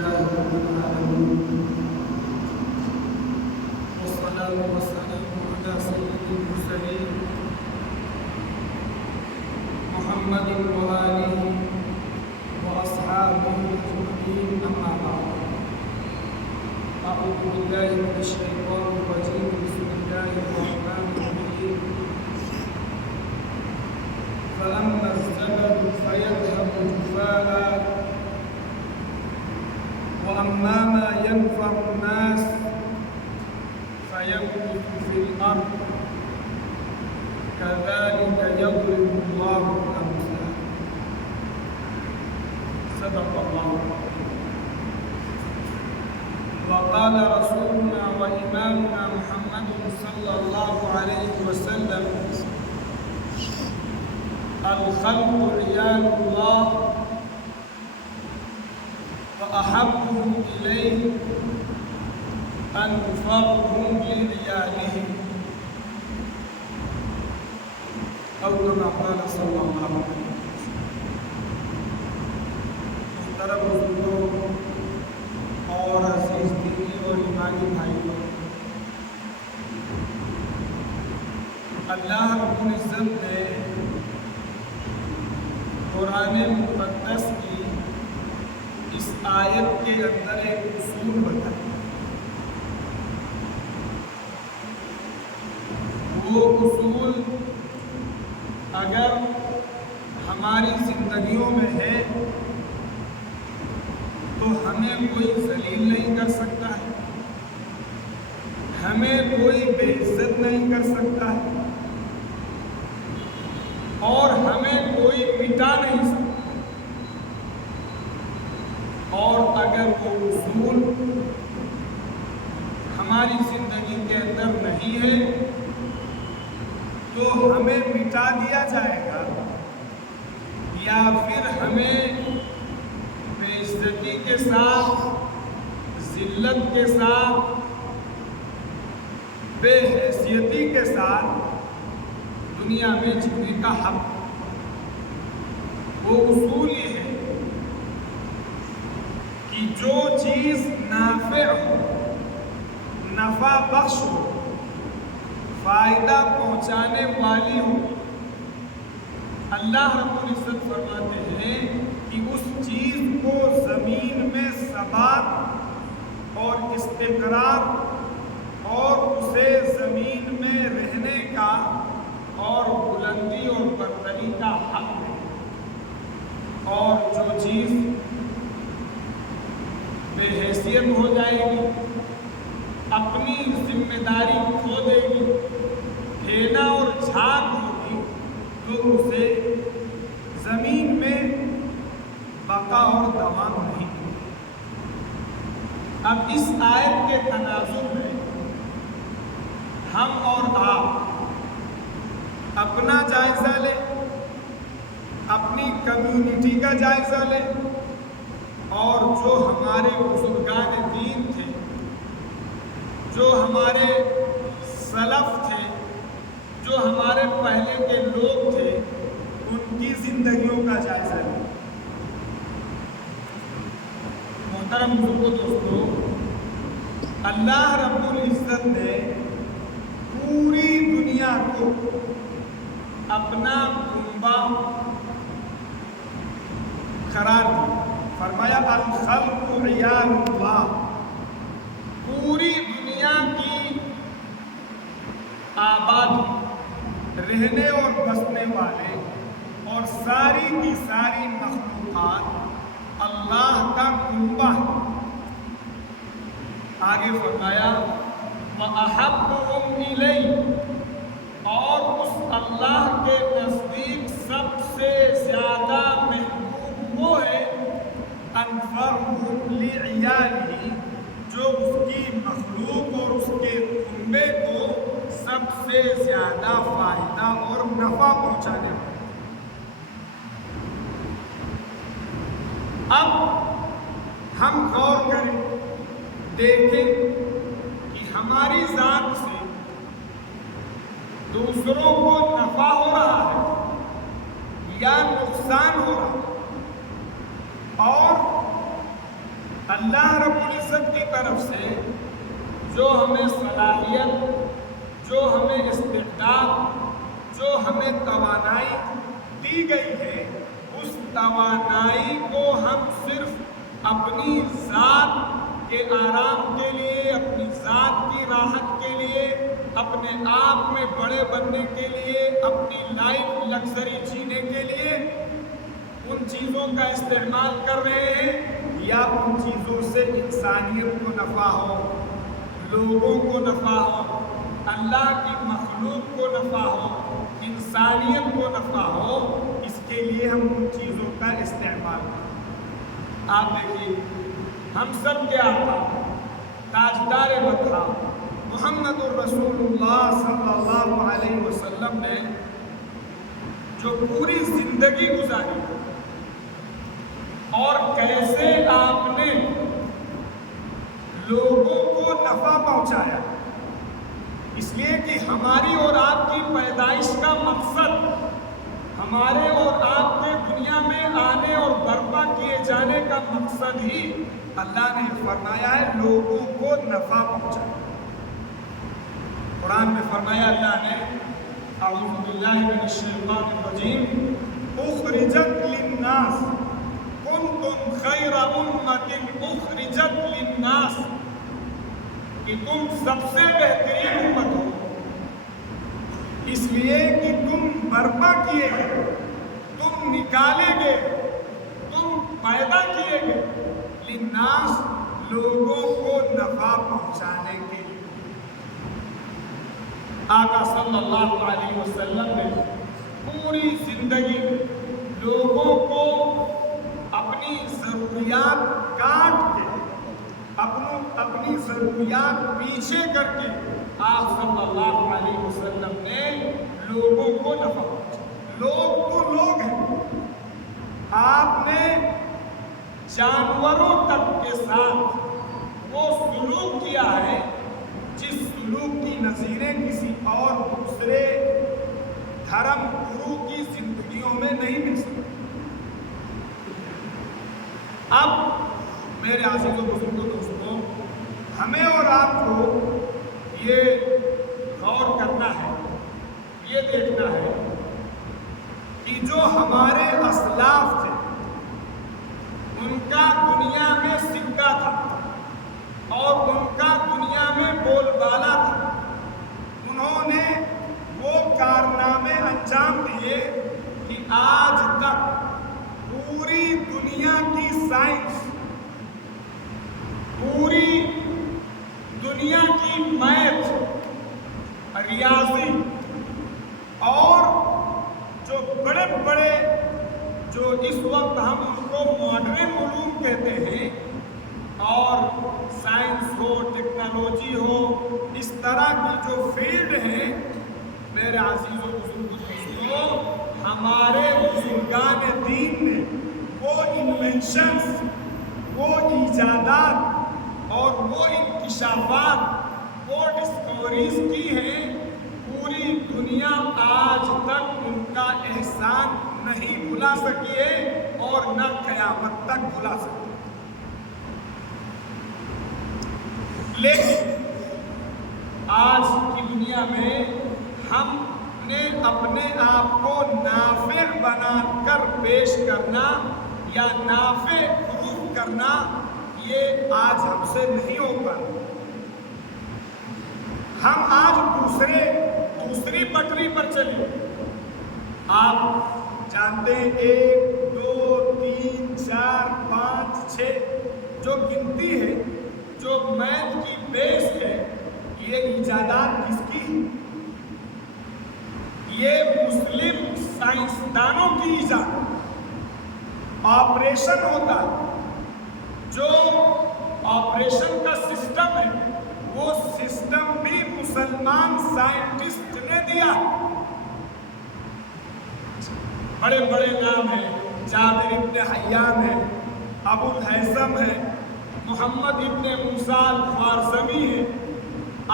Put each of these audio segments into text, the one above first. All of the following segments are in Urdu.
لله رب العالمين والصلاة والسلام على سيد المرسلين محمد وآله وأصحابه أجمعين أما بعد أعوذ بالله من الشيطان الرجيم بسم الله الرحمن الرحيم فأما الزبد فيذهب جفاء وأما ما ينفع الناس فيمكث في الأرض كذلك يضرب الله الأمثال صدق الله. وقال رسولنا وإمامنا محمد صلى الله عليه وسلم الخلق عيال الله وأحبهم إليه أنفعهم لعيالهم أو كما قال صلى الله عليه وسلم. محترم بزرگوں اور عزیز دینی اور ایمانی بھائیوں، اللہ رب العزت نے قرآن مقدس کی اس آیت کے اندر ایک اصول بتایا. وہ اصول اگر ہماری زندگیوں میں ہے تو ہمیں کوئی ذلیل نہیں کر سکتا ہے، ہمیں کوئی بے عزت نہیں کر سکتا ہے اور ہمیں کوئی مٹا نہیں سکتا. اور اگر وہ اصول ہماری زندگی کے اندر نہیں ہے تو ہمیں مٹا دیا جائے گا یا پھر ہمیں بے عزتی کے ساتھ، ذلت کے ساتھ، بے حیثیتی کے ساتھ دنیا میں جینے کا حق. وہ اصول یہ ہے کہ جو چیز نافع ہو، نفع بخش ہو، فائدہ پہنچانے والی ہو، اللہ رب العزت فرماتے ہیں کہ اس چیز کو زمین میں ثبات اور استقرار اور اسے زمین میں رہنے کا اور بلندی اور برتری کا حق ہے. اور جو چیز بے حیثیت ہو جائے گی، اپنی ذمہ داری کھو دے گی، پھینا اور جھاگ ہوگی، تو اسے زمین میں بقا اور دوام نہیں. اب اس آیت کے تناظر میں ہم اور آپ اپنا جائزہ لیں، اپنی کمیونٹی کا جائزہ لیں، اور جو ہمارے بزرگان دین تھے، جو ہمارے سلف تھے، جو ہمارے پہلے کے لوگ تھے، ان کی زندگیوں کا جائزہ لیں. محترم بزرگوں، دوستو، اللہ رب العزت نے پوری دنیا کو اپنا کنبہ قرار دیا. فرمایا الخلق عیال اللہ. پوری دنیا کی آبادی، رہنے اور بسنے والے اور ساری کی ساری مخلوقات اللہ کا کنبہ. آگے فرمایا وَأَحَبُّهُمْ إِلَيْهِ، اور اس اللہ کے نزدیک سب سے زیادہ محبوب وہ ہے أَنفَعُهُمْ لِعِيَالِهِ، جو اس کی مخلوق اور اس کے کنبے کو سب سے زیادہ فائدہ اور نفع پہنچانے والا. اب ہم غور کریں، دیکھیں کہ ہماری ذات سے دوسروں کو نفع ہو رہا ہے یا نقصان ہو رہا ہے، اور اللہ رب العزت کی طرف سے جو ہمیں صلاحیت، جو ہمیں استعداد، جو ہمیں توانائی دی گئی ہے، اس توانائی کو ہم صرف اپنی ذات کے آرام کے لیے، اپنی ذات کی راحت کے لیے، اپنے آپ میں بڑے بننے کے لیے، اپنی لائف لگژری جینے کے لیے ان چیزوں کا استعمال کر رہے ہیں، یا ان چیزوں سے انسانیت کو نفع ہو، لوگوں کو نفع ہو، اللہ کی مخلوق کو نفع ہو، انسانیت کو نفع ہو، اس کے لیے ہم ان چیزوں کا استعمال کریں۔ آپ دیکھیے، ہم سب کے آقا تاجدار مدح محمد الرسول اللہ صلی اللہ علیہ وسلم نے جو پوری زندگی گزاری اور کیسے آپ نے لوگوں کو نفع پہنچایا، اس لیے کہ ہماری اور آپ کی پیدائش کا مقصد، ہمارے اور آپ کے دنیا میں آنے اور برپا کیے جانے کا مقصد ہی اللہ نے فرمایا ہے لوگوں کو نفع پہنچانا۔ قرآن میں فرمایا اللہ نے، اعوذ باللہ من الشیطان الرجیم، اخرجت للناس کنتم خیر امت اخرجت للناس، کہ تم سب سے بہترین امت ہو اس لیے کہ تم برپا کیے گئے، تم نکالے گئے، تم پیدا کیے گئے للناس، لوگوں کو نفع پہنچانے کے لیے۔ آقا صلی اللہ علیہ وسلم نے پوری زندگی لوگوں کو اپنی ضروریات کاٹ کے، اپنی ضروریات پیچھے کر کے آپ صلی اللہ علیہ وسلم نے لوگوں کو نفع پہنچایا۔ لوگ تو لوگ ہیں، آپ نے جانوروں تک کے ساتھ وہ سلوک کیا ہے جس سلوک کی نظیریں کسی اور دوسرے دھرم گرو کی زندگیوں میں نہیں مل سکتی۔ اب میرے عزیز و بزرگوں دوستوں، ہمیں اور آپ کو یہ غور کرنا ہے، یہ دیکھنا ہے کہ جو ہمارے اسلاف تھے ان کا دنیا میں سکہ تھا اور ان کا دنیا میں بول بالا تھا، انہوں نے وہ کارنامے انجام دیے کہ آج تک پوری دنیا کی سائنس، پوری دنیا کی میتھ، ریاضی اور جو بڑے بڑے جو اس وقت ہم ان کو ماڈرن علوم کہتے ہیں، اور سائنس ہو، ٹیکنالوجی ہو، اس طرح کی جو فیلڈ ہیں، میرے عزیز و بزرگوں دوستوں، ہمارے بزرگان دین نے وہ انوینشنز، وہ ایجادات اور وہ انکشافات، وہ ڈسکوریز کی ہیں، پوری دنیا آج تک ان کا احسان نہیں بھلا سکی ہے اور نہ قیامت تک بھلا سکتی۔ لیکن آج کی دنیا میں ہم نے اپنے آپ کو نافع بنا کر پیش کرنا یا نافع پروف کرنا، یہ آج ہم سے نہیں ہو پاتا۔ ہم آج دوسری پٹری پر چلے۔ آپ جانتے ہیں 1 2 3 4 5 6 جو گنتی ہے، جو میتھ کی بیس ہے، یہ ایجادات کس کی ہے؟ یہ مسلم سائنسدانوں کی ایجاد۔ آپریشن ہوتا ہے، جو آپریشن کا سسٹم ہے، وہ سسٹم بھی مسلمان سائنٹسٹ نے دیا۔ بڑے بڑے نام ہیں، جابر ابن حیان ہے، ابو الہیثم ہے، محمد ابن موسیٰ الخوارزمی ہے۔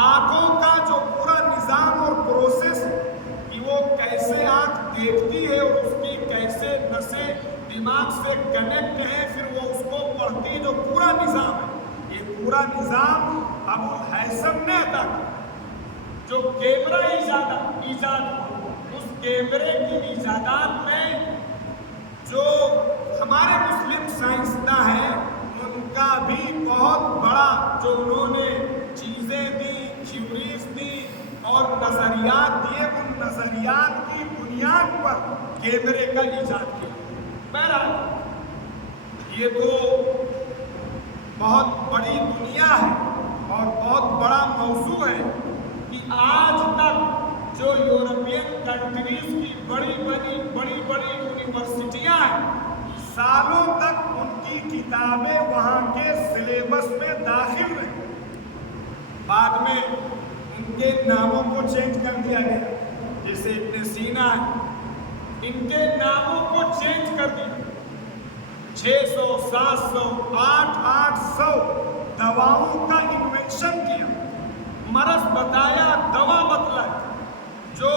آنکھوں کا جو پورا نظام اور پروسیس کہ وہ کیسے آنکھ دیکھتی ہے اور اس کی کیسے نسیں دماغ سے کنیکٹ ہیں، پھر وہ اس کو پڑھتی، جو پورا پورا نظام ہے، یہ پورا نظام ابو الہیثم نے عطا کیا۔ جو کیمرہ ایجاد ہوا، اس کیمرے کی ایجادات میں جو ہمارے مسلم سائنسداں ہیں ان کا بھی بہت بڑا، جو انہوں نے چیزیں دی، تھیوریز دی اور نظریات دیے، ان نظریات کی بنیاد پر کیمرے کا ایجاد کیا۔ بہرحال یہ تو بہت بڑی دنیا ہے اور بہت بڑا موضوع ہے کہ آج تک جو یورپین کنٹریز کی بڑی یونیورسٹیاں ہیں، سالوں تک ان کی کتابیں وہاں کے سلیبس میں داخل رہیں۔ بعد میں ان کے ناموں کو چینج کر دیا گیا، جیسے ابن سینا ہے، ان کے ناموں کو چینج کر دیا۔ 600 700 800 دواؤں کا انوینشن کیا، مرض بتایا، دوا بتلائی۔ جو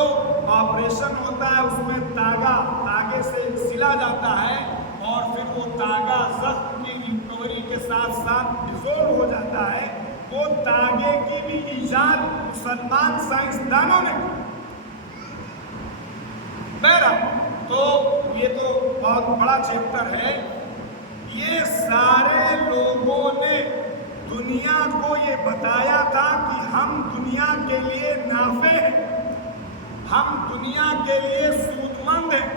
آپریشن ہوتا ہے اس میں تاگے سے سلا جاتا ہے اور پھر وہ تاگا زخم کی ریکوری کے ساتھ ساتھ ڈیزولو ہو جاتا ہے، وہ تاگے کی بھی ایجاد مسلمان سائنسدانوں نے کی۔ بہرحال تو یہ تو بہت بڑا چیپٹر ہے۔ یہ سارے لوگوں نے دنیا کو یہ بتایا تھا کہ ہم دنیا کے لیے نافع ہیں، ہم دنیا کے لیے سود مند ہیں،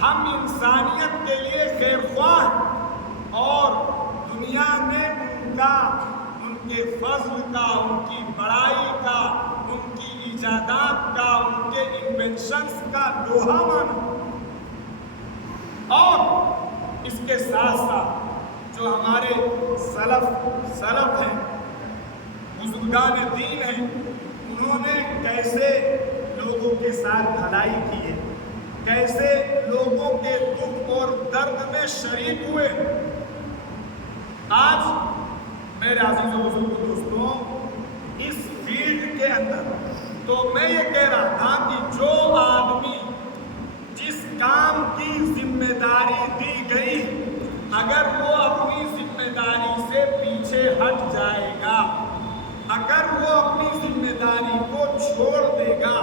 ہم انسانیت کے لیے خیر خواہ ہیں، اور دنیا نے ان کے فضل کا، ان کی بڑائی کا، ان کی ایجادات کا، ان کے انوینشنز کا لوہا مانا۔ اور اس کے ساتھ ساتھ جو ہمارے سلف ہیں، بزرگان دین ہیں، انہوں نے کیسے لوگوں کے ساتھ بھلائی کی ہے، کیسے لوگوں کے دکھ اور درد میں شریک ہوئے۔ آج میرے عزیز و بزرگ دوستوں، اس فیلڈ کے اندر تو میں یہ کہہ رہا تھا کہ جو آدمی جس کام کی ذمہ داری دی گئی، اگر وہ اپنی ذمہ داری سے پیچھے ہٹ جائے گا، اگر وہ اپنی ذمہ داری کو چھوڑ دے گا،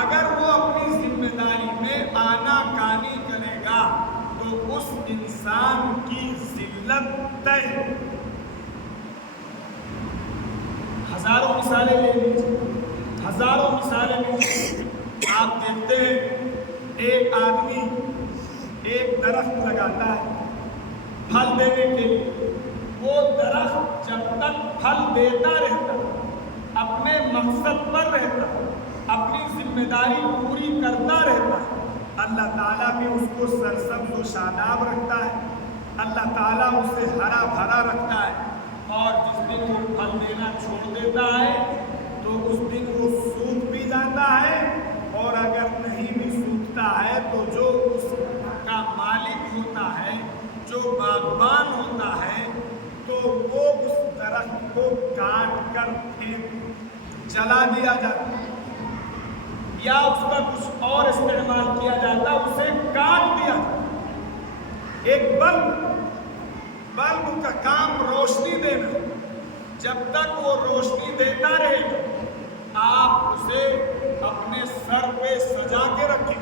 اگر وہ اپنی ذمہ داری میں آنا کانی کرے گا، تو اس انسان کی ذلت طے۔ ہزاروں مثالیں لے لیجیے، ہزاروں مثالیں لے لیجیے۔ آپ دیکھتے ہیں ایک آدمی ایک درخت لگاتا ہے پھل دینے کے لیے، وہ درخت جب تک پھل دیتا رہتا، اپنے مقصد پر رہتا، اپنی ذمہ داری پوری کرتا رہتا، اللہ تعالیٰ بھی اس کو سرسبز و شاداب رکھتا ہے، اللہ تعالیٰ اسے ہرا بھرا رکھتا ہے۔ اور جس دن وہ پھل دینا چھوڑ دیتا ہے تو اس دن وہ سوکھ بھی جاتا ہے، اور اگر نہیں بھی سوکھتا ہے تو جو اس کا مالک ہوتا ہے، جو باغبان ہوتا ہے، تو وہ اس درخت کو کاٹ کر پھینک جلا دیا جاتا ہے، یا اس کا کچھ اور استعمال کیا جاتا، اسے کاٹ دیا جاتا۔ ایک بلب کا کام روشنی دینا، جب تک وہ روشنی دیتا رہے گا، آپ اسے اپنے سر پہ سجا کے رکھیں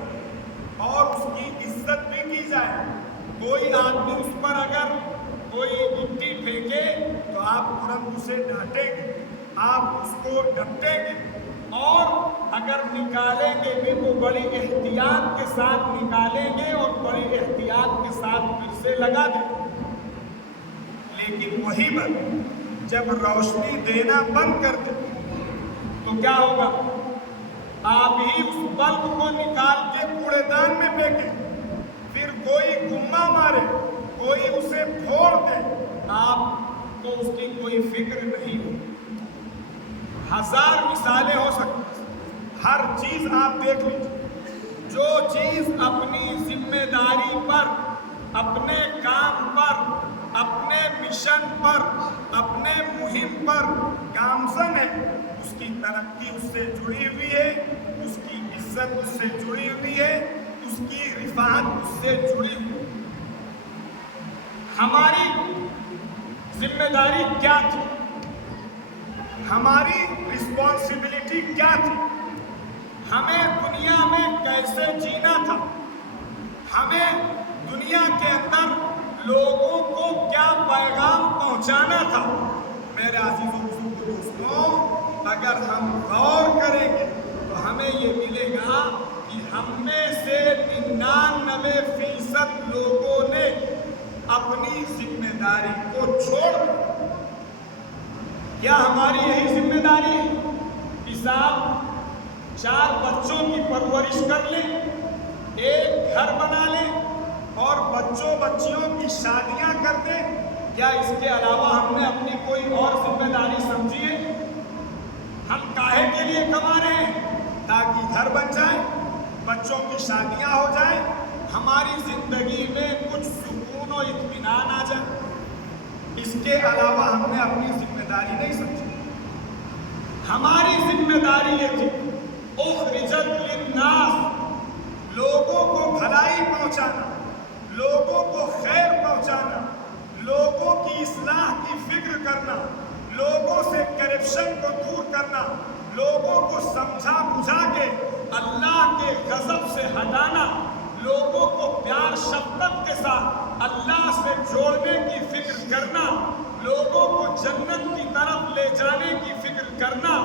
اور اس کی عزت بھی کی جائے۔ کوئی آدمی اس پر اگر کوئی مٹی پھینکے تو آپ ترنت اسے ڈانٹیں گے، آپ اس کو ڈپٹیں گے، اور اگر نکالیں گے بھی تو بڑی احتیاط کے ساتھ نکالیں گے اور بڑی احتیاط کے ساتھ پھر سے لگا دیں گے۔ لیکن وہی بات جب روشنی دینا بند کر دیں تو کیا ہوگا؟ آپ ہی اس بلب کو نکال کے کوڑے دان میں پھینکیں، پھر کوئی گما مارے، کوئی اسے پھوڑ دے، آپ کو اس کی کوئی فکر نہیں ہو۔ ہزار مثالیں ہو سکتی، ہر چیز آپ دیکھ لیجیے۔ جو چیز اپنی ذمہ داری پر، اپنے کام پر، اپنے مشن پر، اپنے مہم پر گامزن ہے، اس کی ترقی اس سے جڑی ہوئی ہے، اس کی عزت اس سے جڑی ہوئی ہے، اس کی رفعت اس سے جڑی ہوئی ہے۔ ہماری ذمہ داری کیا تھی، ہماری رسپانسبلٹی کیا تھی، ہمیں دنیا میں کیسے جینا تھا، ہمیں دنیا کے اندر لوگوں کو کیا پیغام پہنچانا تھا۔ میرے عزیزوں بزرگوں دوستوں، اگر ہم غور کریں گے تو ہمیں یہ ملے گا کہ ہم میں سے 99% لوگوں نے اپنی ذمہ داری کو چھوڑ دیا۔ کیا ہماری یہی ذمہ داری ہے کہ صاحب 4 بچوں کی پرورش کر لیں، ایک گھر بنا لیں اور بچوں بچیوں کی شادیاں کر دیں؟ کیا اس کے علاوہ ہم نے اپنی کوئی اور ذمہ داری سمجھی ہے؟ ہم کاہے کے لیے کما رہے ہیں؟ تاکہ گھر بن جائے، بچوں کی شادیاں ہو جائیں، ہماری زندگی میں کچھ سکون و اطمینان آ جائے۔ اس کے علاوہ ہم نے اپنی ذمہ داری نہیں سمجھی۔ ہماری ذمہ داری یہ تھی اخرجت للناس، لوگوں کو بھلائی پہنچانا، لوگوں کو خیر پہنچانا، لوگوں کی اصلاح کی فکر کرنا، لوگوں سے کرپشن کو دور کرنا، لوگوں کو سمجھا بجھا کے اللہ کے غضب سے ہٹانا، لوگوں کو پیار شفقت کے ساتھ اللہ سے جوڑنے کی فکر کرنا، لوگوں کو جنت کی طرف لے جانے کی فکر کرنا،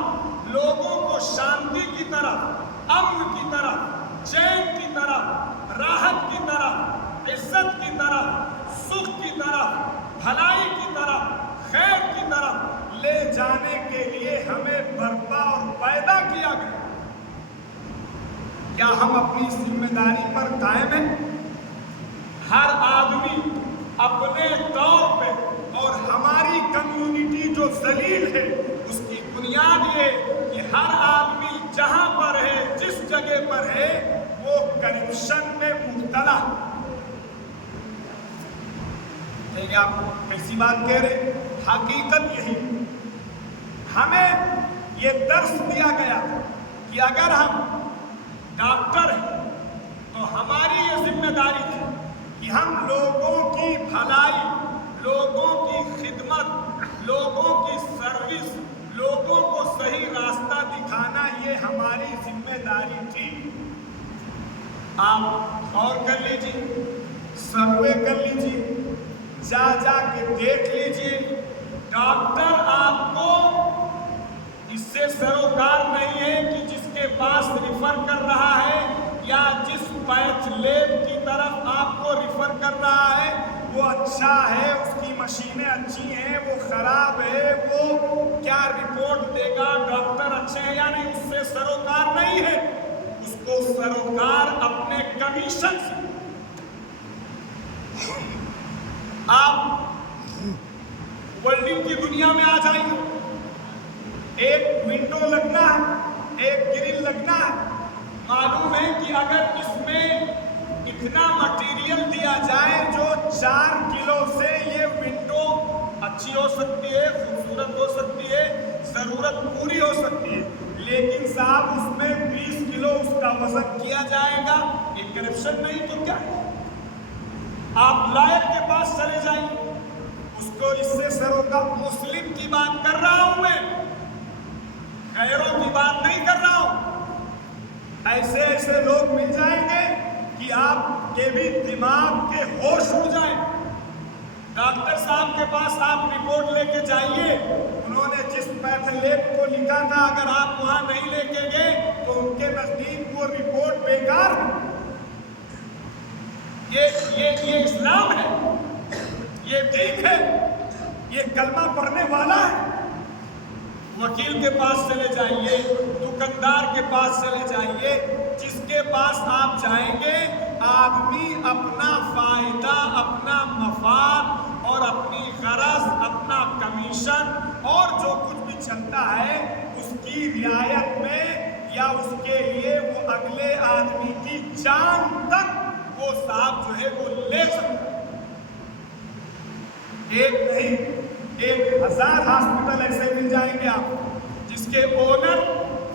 لوگوں کو شانتی کی طرف، امن کی طرف، چین کی طرف، راحت کی طرف، عزت کی طرف، سکھ کی طرف، بھلائی کی طرف، خیر کی طرف لے جانے کے لیے ہمیں برپا اور پیدا کیا گیا۔ کیا ہم اپنی ذمہ داری پر قائم ہیں؟ ہر آدمی اپنے طور پہ، اور ہماری کمیونٹی جو ذلیل ہے اس کی بنیاد یہ کہ ہر آدمی جہاں پر ہے، جس جگہ پر ہے، وہ کرپشن میں مبتلا ہے۔ آپ کیسی بات کہہ رہے؟ حقیقت یہی ہے۔ ہمیں یہ درس دیا گیا کہ اگر ہم ڈاکٹر ہیں تو ہماری یہ ذمہ داری تھی کہ ہم لوگوں کی بھلائی، لوگوں کی خدمت، لوگوں کی سروس، لوگوں کو صحیح راستہ دکھانا، یہ ہماری ذمہ داری تھی۔ آپ غور کر لیجیے، سروے کر لیجیے، جا کے دیکھ لیجیے، ڈاکٹر آپ کو اس سے سروکار نہیں ہے کہ جس کے پاس ریفر کر رہا ہے یا جس پیتھ لیب کی طرف آپ کو ریفر کر رہا ہے وہ اچھا ہے، اس کی مشینیں اچھی ہیں، وہ خراب ہے، وہ کیا رپورٹ دے گا، ڈاکٹر اچھے ہیں یا نہیں، اس سے سروکار نہیں ہے۔ اس کو سروکار اپنے کمیشن سے۔ آپ ورلڈنگ کی دنیا میں آ جائیں گے، ایک ونڈو لگنا ہے، ایک گرل لگنا ہے، معلوم ہے کہ اگر اس میں اتنا مٹیریل دیا جائے جو 4 کلو سے یہ ونڈو اچھی ہو سکتی ہے، خوبصورت ہو سکتی ہے، ضرورت پوری ہو سکتی ہے، لیکن صاحب اس میں 20 کلو اس کا وزن کیا جائے گا، یہ کرپشن نہیں تو کیا ہے؟ آپ لائر کے پاس چلے جائیں، اس کو اس سے سروکار، مسلم کی بات کر رہا ہوں میں، غیروں کی بات نہیں کر رہا ہوں۔ ایسے لوگ مل جائیں گے کہ آپ کے بھی دماغ کے ہوش اڑ جائیں۔ ڈاکٹر صاحب کے پاس آپ رپورٹ لے کے جائیے، انہوں نے جس پیتھ لیب کو لکھا تھا اگر آپ وہاں نہیں لے کے گئے تو ان کے نزدیک وہ رپورٹ بیکار ہے۔ یہ اسلام ہے، یہ دین ہے، یہ کلمہ پڑھنے والا ہے۔ وکیل کے پاس چلے جائیے، دکاندار کے پاس چلے جائیے، جس کے پاس آپ جائیں گے آدمی اپنا فائدہ، اپنا مفاد اور اپنی غرض، اپنا کمیشن اور جو کچھ بھی چلتا ہے اس کی رعایت میں یا اس کے لیے وہ اگلے آدمی کی جان تک وہ صاحب جو ہے وہ لے سکتا ہے۔ ایک نہیں 1000 ہاسپٹل ایسے مل جائیں گے آپ جس کے اونر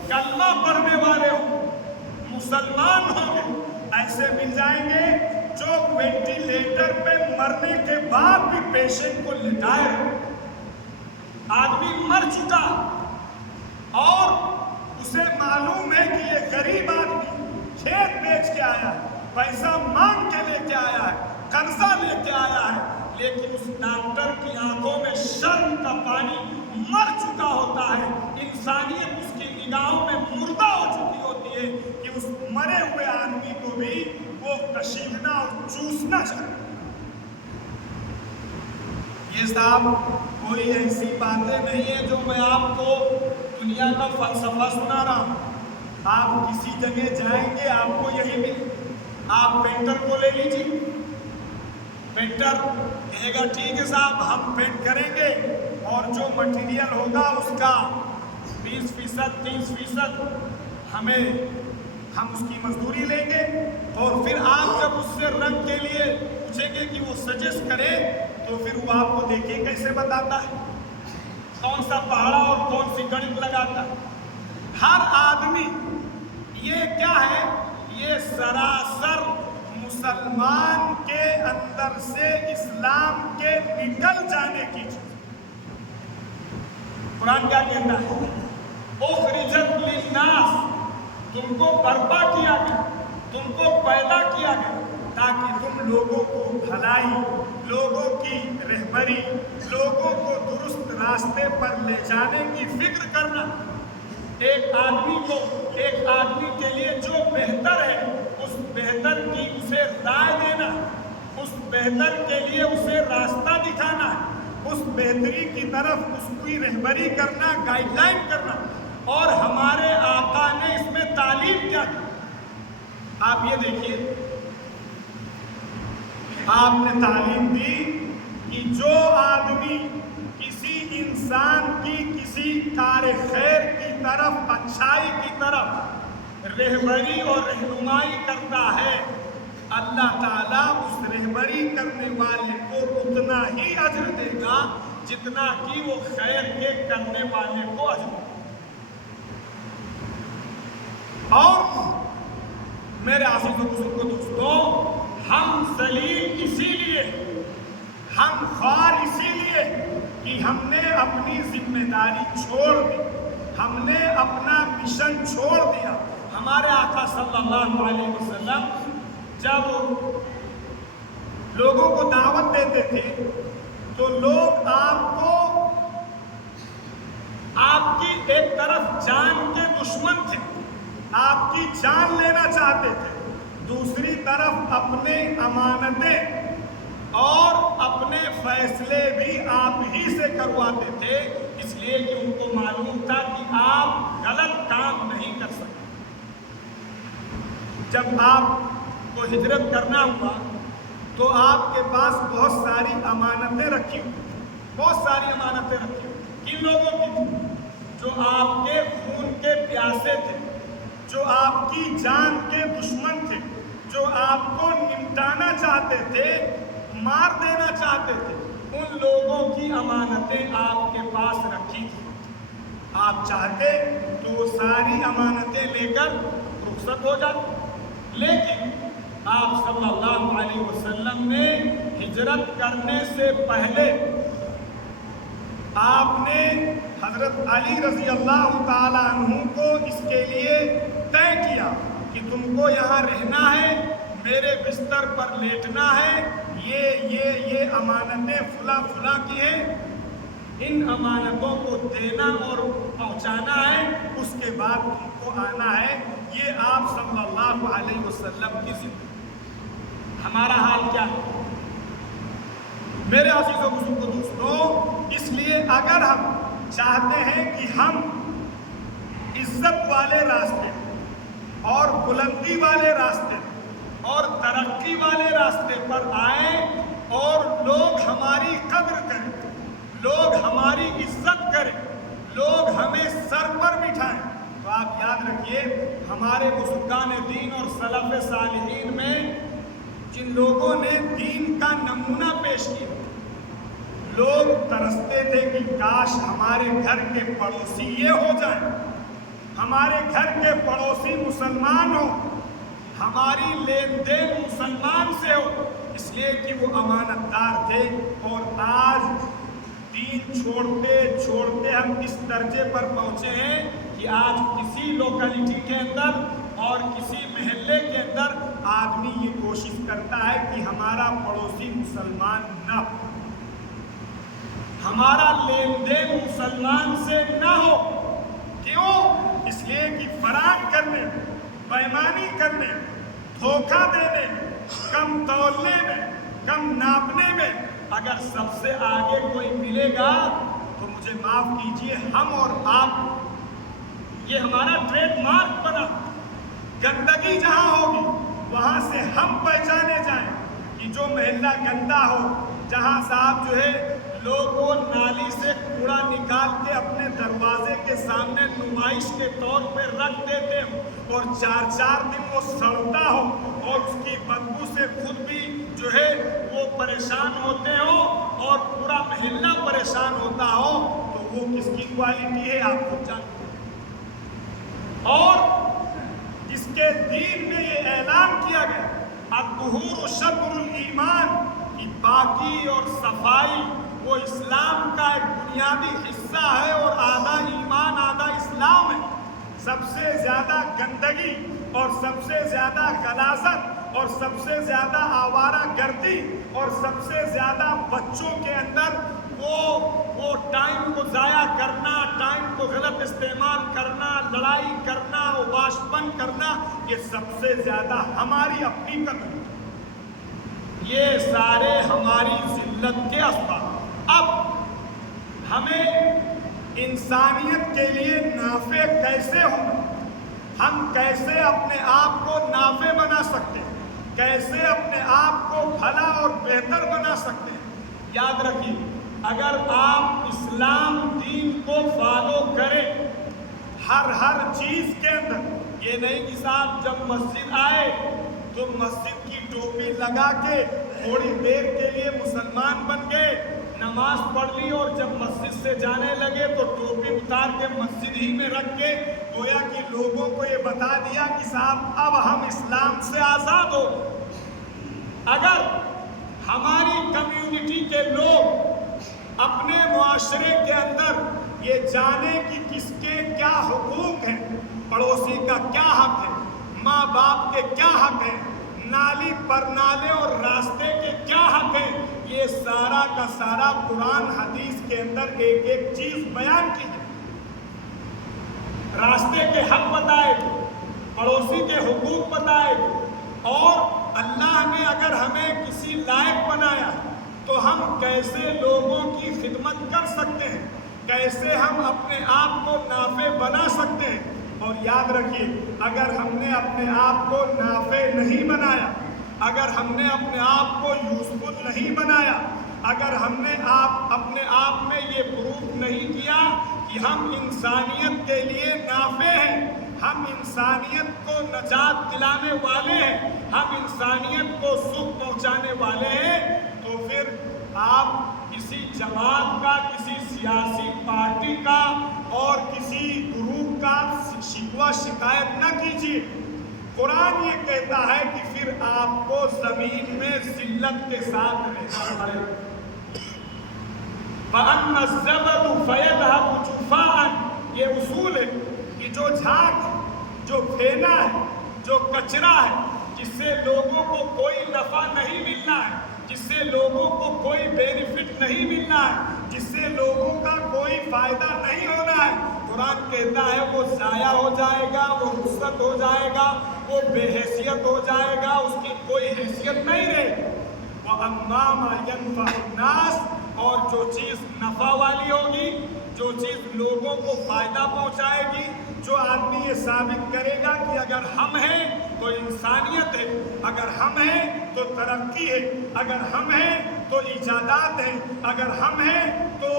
کلمہ پڑھنے والے ہوں، مسلمان ہوں گے، ایسے مل جائیں گے جو وینٹیلیٹر پہ مرنے کے بعد بھی پیشنٹ کو لٹائے۔ آدمی مر چکا اور اسے معلوم ہے کہ یہ غریب آدمی کھیت بیچ کے آیا ہے، پیسہ مانگ کے لے کے آیا ہے، قرضہ لے کے آیا ہے، لیکن اس ڈاکٹر کی آنکھوں میں شرم کا پانی مر چکا ہوتا ہے، انسانیت اس کی نگاہوں میں مردہ ہو چکی ہوتی ہے کہ اس مرے ہوئے آدمی کو بھی وہ کشیدنا اور چوسنا چاہتا ہے۔ یہ صاحب کوئی ایسی باتیں نہیں ہیں جو میں آپ کو دنیا کا فلسفہ سنا رہا ہوں۔ آپ کسی جگہ جائیں گے آپ کو یہی ملے۔ آپ پینٹر کو لے لیجیے، پینٹر کہے گا ٹھیک ہے صاحب ہم پینٹ کریں گے اور جو مٹیریل ہوگا اس کا 20% 30% ہم اس کی مزدوری لیں گے، اور پھر آپ جب اس سے رنگ کے لیے پوچھیں گے کہ وہ سجیسٹ کرے تو پھر وہ آپ کو دیکھیں کیسے بتاتا ہے کون سا پہاڑا اور کون سی گڑھ لگاتا ہے۔ ہر آدمی یہ کیا ہے؟ یہ سراسر مسلمان کے اندر سے اسلام کے نکل جانے کی چیز۔ قرآن کیا کہتا ہے؟ اخرجت للناس، تم کو برپا کیا گیا، تم کو پیدا کیا گیا تاکہ تم لوگوں کو بھلائی، لوگوں کی رہبری، لوگوں کو درست راستے پر لے جانے کی فکر کرنا۔ ایک آدمی کے لیے جو بہتر ہے اس بہتر کی اسے رائے دینا، اس بہتر کے لیے اسے راستہ دکھانا، اس بہتری کی طرف اس کی رہبری کرنا، گائیڈ لائن کرنا۔ اور ہمارے آقا نے اس میں تعلیم کیا دی؟ آپ یہ دیکھیے، آپ نے تعلیم دی کہ جو آدمی کسی انسان کی کسی کار خیر کی طرف، اچھائی کی طرف رہبری اور رہنمائی کرتا ہے، اللہ تعالیٰ اس رہبری کرنے والے کو اتنا ہی اجر دے گا جتنا کہ وہ خیر کے کرنے والے کو اجر دے گا۔ اور میرے عزیز و بزرگو دوستو، ہم ذلیل اسی لیے، ہم خوار اسی لیے کہ ہم نے اپنی ذمہ داری چھوڑ دی، ہم نے اپنا مشن چھوڑ دیا۔ ہمارے آقا صلی اللہ علیہ وسلم جب لوگوں کو دعوت دیتے تھے تو لوگ آپ کی ایک طرف جان کے دشمن تھے، آپ کی جان لینا چاہتے تھے، دوسری طرف اپنے امانتیں اور اپنے فیصلے بھی آپ ہی سے کرواتے تھے، اس لیے کہ ان کو معلوم تھا کہ آپ غلط کام نہیں کر سکتے۔ جب آپ کو ہجرت کرنا ہوا تو آپ کے پاس بہت ساری امانتیں رکھی ہوئی، بہت ساری امانتیں رکھی ہوئی۔ کن لوگوں کی تھی؟ جو آپ کے خون کے پیاسے تھے، جو آپ کی جان کے دشمن تھے، جو آپ کو نمٹانا چاہتے تھے، مار دینا چاہتے تھے، ان لوگوں کی امانتیں آپ کے پاس رکھی تھی۔ آپ چاہتے تو وہ ساری امانتیں لے کر رخصت ہو جاتے، لیکن آپ صلی اللہ علیہ وسلم نے ہجرت کرنے سے پہلے آپ نے حضرت علی رضی اللہ تعالیٰ عنہ کو اس کے لیے طے کیا کہ تم کو یہاں رہنا ہے، میرے بستر پر لیٹنا ہے، یہ امانتیں فلاں فلاں کی ہیں، ان امانتوں کو دینا اور پہنچانا ہے، اس کے بعد تم کو آنا ہے۔ یہ آپ صلی اللہ علیہ وسلم کی زندگی۔ ہمارا حال کیا ہے میرے عزیزو بزرگو دوستو؟ اس لیے اگر ہم چاہتے ہیں کہ ہم عزت والے راستے اور بلندی والے راستے اور ترقی والے راستے پر آئیں اور لوگ ہماری قدر کریں، لوگ ہماری عزت کریں، لوگ ہمیں سر پر بٹھائیں، تو آپ یاد رکھیے ہمارے بزرگان دین اور سلف صالحین میں جن لوگوں نے دین کا نمونہ پیش کیا، لوگ ترستے تھے کہ کاش ہمارے گھر کے پڑوسی یہ ہو جائیں، ہمارے گھر کے پڑوسی مسلمان ہوں، ہماری لین دین مسلمان سے ہو، اس لیے کہ وہ امانت دار تھے۔ اور آج دین چھوڑتے چھوڑتے ہم اس درجے پر پہنچے ہیں کہ آج کسی لوکلٹی کے اندر اور کسی محلے کے اندر آدمی یہ کوشش کرتا ہے کہ ہمارا پڑوسی مسلمان نہ ہو، ہمارا لین دین مسلمان سے نہ ہو۔ کیوں؟ اس لیے کہ فراڈ کرنے، بےایمانی کرنے، دھوکہ دینے، کم تولنے میں، کم ناپنے میں اگر سب سے آگے کوئی ملے گا تو مجھے معاف کیجئے، ہم اور آپ، یہ ہمارا ٹریڈ مارک بنا۔ گندگی جہاں ہوگی وہاں سے ہم پہچانے جائیں کہ جو محلہ گندا ہو، جہاں صاحب جو ہے لوگ وہ نالی سے کوڑا نکال کے اپنے دروازے کے سامنے نمائش کے طور پہ رکھ دیتے ہو اور 4 دن وہ سڑتا ہو اور اس کی بدبو سے خود بھی جو ہے وہ پریشان ہوتے ہو اور پورا محلہ پریشان ہوتا ہو، تو وہ کس کی کوالٹی ہے آپ کو جانتے ہیں۔ اور اس کے دین میں یہ اعلان کیا گیا الطہور شطر الایمان، کہ پاکی اور صفائی وہ اسلام کا ایک بنیادی حصہ ہے اور آدھا ایمان آدھا اسلام ہے۔ سب سے زیادہ گندگی اور سب سے زیادہ غلاظت اور سب سے زیادہ آوارہ گردی اور سب سے زیادہ بچوں کے اندر وہ ٹائم کو ضائع کرنا، ٹائم کو غلط استعمال کرنا، لڑائی کرنا، اوباشپن کرنا، یہ سب سے زیادہ ہماری اپنی کمی، یہ سارے ہماری ذلت کے اسباب۔ اب ہمیں انسانیت کے لیے نافع کیسے ہوں، ہم کیسے اپنے آپ کو نافع بنا سکتے ہیں، کیسے اپنے آپ کو بھلا اور بہتر بنا سکتے ہیں۔ یاد رکھیے، اگر آپ اسلام دین کو فالو کریں ہر چیز کے اندر، یہ نہیں کہ صاحب جب مسجد آئے تو مسجد کی ٹوپی لگا کے تھوڑی دیر کے لیے مسلمان بن گئے، نماز پڑھ لی اور جب مسجد سے جانے لگے تو ٹوپی اتار کے مسجد ہی میں رکھ کے گویا کہ لوگوں کو یہ بتا دیا کہ صاحب اب ہم اسلام سے آزاد ہو۔ اگر ہماری کمیونٹی کے لوگ اپنے معاشرے کے اندر یہ جانے کہ کس کے کیا حقوق ہیں، پڑوسی کا کیا حق ہے، ماں باپ کے کیا حق ہیں، نالی پرنالے اور راستے کے کیا حق ہیں، یہ سارا کا سارا قرآن حدیث کے اندر ایک ایک چیز بیان کی ہے۔ راستے کے حق بتائے، پڑوسی کے حقوق بتائے، اور اللہ نے اگر ہمیں کسی لائق بنایا تو ہم کیسے لوگوں کی خدمت کر سکتے ہیں، کیسے ہم اپنے آپ کو نافع بنا سکتے ہیں۔ اور یاد رکھیے، اگر ہم نے اپنے آپ کو نافع نہیں بنایا، اگر ہم نے اپنے آپ کو یوزفل نہیں بنایا، اگر ہم نے اپنے آپ میں یہ پروف نہیں کیا کہ ہم انسانیت کے لیے نافع ہیں، ہم انسانیت کو نجات دلانے والے ہیں، ہم انسانیت کو سکھ پہنچانے والے ہیں، تو پھر آپ کسی جماعت کا، کسی سیاسی پارٹی کا اور کسی گروپ کا شکوہ شکایت نہ کیجیے۔ قرآن یہ کہتا ہے کہ پھر آپ کو زمین میں ذلت کے ساتھ رہنا پڑے گا۔ فَأَمَّا الزَّبَدُ فَيَذْهَبُ جُفَاءً، یہ اصول ہے کہ جو جھاگ، جو پھینا ہے، جو کچرا ہے، جس سے لوگوں کو کوئی نفع نہیں ملنا ہے، جس سے لوگوں کو کوئی بینیفٹ نہیں ملنا ہے، جس سے لوگوں کا کوئی فائدہ نہیں ہونا ہے، قرآن کہتا ہے وہ ضائع ہو جائے گا، وہ رخصت ہو جائے گا، وہ بے حیثیت ہو جائے گا، اس کی کوئی حیثیت نہیں رہے گی۔ وَأَمَّا مَا يَنفَعُ النَّاسَ، اور جو چیز نفع والی ہوگی، جو چیز لوگوں کو فائدہ پہنچائے گی، جو آدمی یہ ثابت کرے گا کہ اگر ہم ہیں تو انسانیت ہے، اگر ہم ہیں تو ترقی ہے، اگر ہم ہیں تو ایجادات ہیں، اگر ہم ہیں تو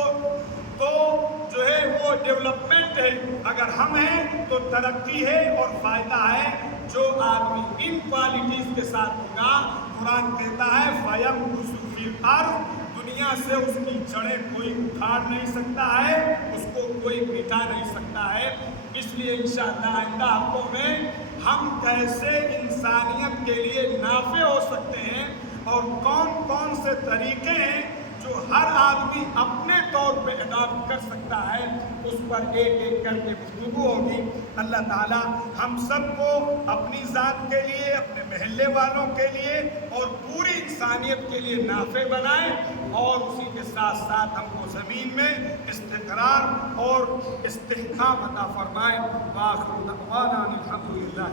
جو ہے وہ ڈیولپمنٹ ہے، اگر ہم ہیں تو ترقی ہے اور فائدہ ہے، جو آدمی ان کوالٹیز کے ساتھ ہوگا، قرآن کہتا ہے فَيَمْكُثُ فِي الْأَرْضِ، دنیا سے اس کی جڑیں کوئی اکھاڑ نہیں سکتا ہے، اس کو کوئی مٹا نہیں سکتا ہے۔ اس لیے انشاءاللہ آئندہ ہفتوں میں ہم کیسے انسانیت کے لیے نافع ہو سکتے ہیں اور کون کون سے طریقے ہیں جو ہر آدمی اپنے طور پہ اڈاپٹ کر سکتا ہے، اس پر ایک ایک کر کے گفتگو ہوگی۔ اللہ تعالیٰ ہم سب کو اپنی ذات کے لیے، اپنے محلے والوں کے لیے اور پوری انسانیت کے لیے نافع بنائے، اور اسی کے ساتھ ساتھ ہم کو زمین میں استقرار اور استحکام عطا فرمائے۔ وآخر دعوانا الحمدللہ۔